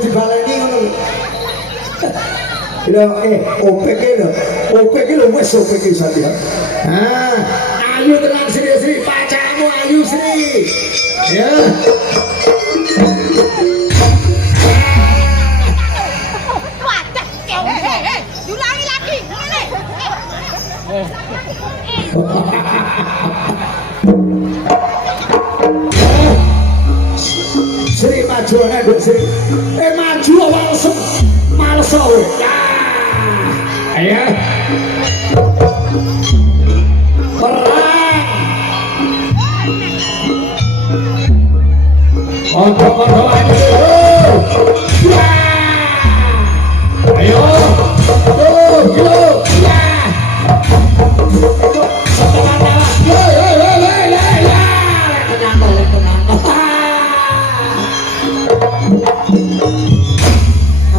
dibaleni ngono. Opek lho wis opek iki Sati. Ayu tenang Sri, pacarmu ayu Sri. Ya. Wadah, diulangi lagi. Ngene. Sri maju nek Sri. Maju males kowe. Ayo. Perang. Kondo ayo. Yo.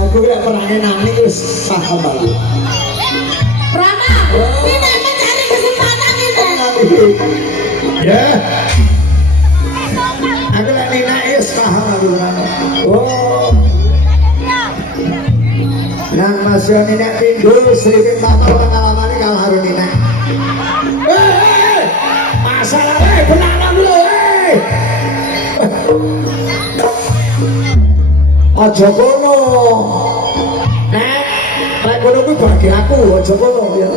Aku gak pernah nangis wis paham malah. Rama, kita mencari kesempatan ini. Ya. Aku lek nangis paham aku. Oh. Nang masih nenek pindu sering bapak pengalaman kalau harus nenek. Masalah benang dulu aja kono. Lek kono kuwi bagi aku aja kono ya.